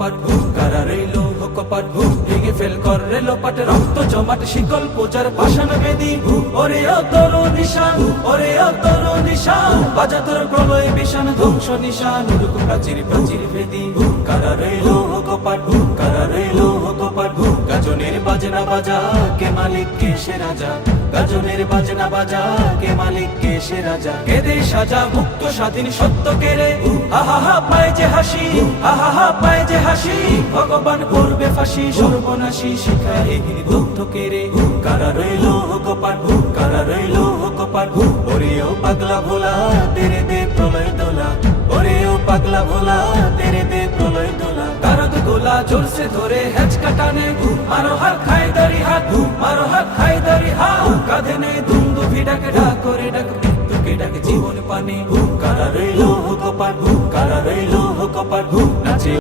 কপাট কারা রইল কপাট ভেঙে ফেল কর রেলোপাট রক্ত জমাট শিকল পূজার পাষাণ বেদি ওরে অতর নিশান ওরে অতর নিশান বাজা তোর প্রলয় বিশান ধ্বংস নিশান উড়ুক প্রাচীর প্রাচীর বেদি কারা রইল কপাট কারা রইল কপাট গাজনের বাজনা বাজা কে মালিক কে সে রাজা গাজনের বাজনা বাজা কে মালিক কে সে রাজা কেদে সাজা মুক্ত স্বাধীন সত্য কেড়ে আহা হা পায় যে হাসি আহা হা পায় যে হাসি ভগবান করবে ফাঁসি সর্বনাশী শিখাহীন দগ্ধ কেড়ে কারা রইল কপাট কারা রইল কপাট ওরেও পাগলা ভোলা তেরে দে প্রলয় দোলা ওরেও পাগলা ভোলা তেরে দে প্রলয় দোলা কারদ গোলা জোরসে ধরে হেঁচ কাটানে মারো হাত খায় দাড়ি হাত মারো হাত খায় দাড়ি হাত কাঁধে নেই দুন্দু ভিডাকে ডাক করে ডাক মৃত্যুকে ডাক জীবন পানে কারা রইল কপাট কারা রইল কপাট নাচে